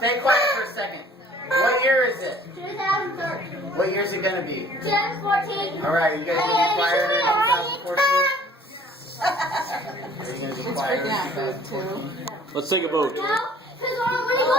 Stay quiet for a second. What year is it? 2013. What year is it gonna be? 2014. All right, you guys gonna be quieter in 2014? Are you gonna be quieter in 2014? Let's take a vote. No, because when you go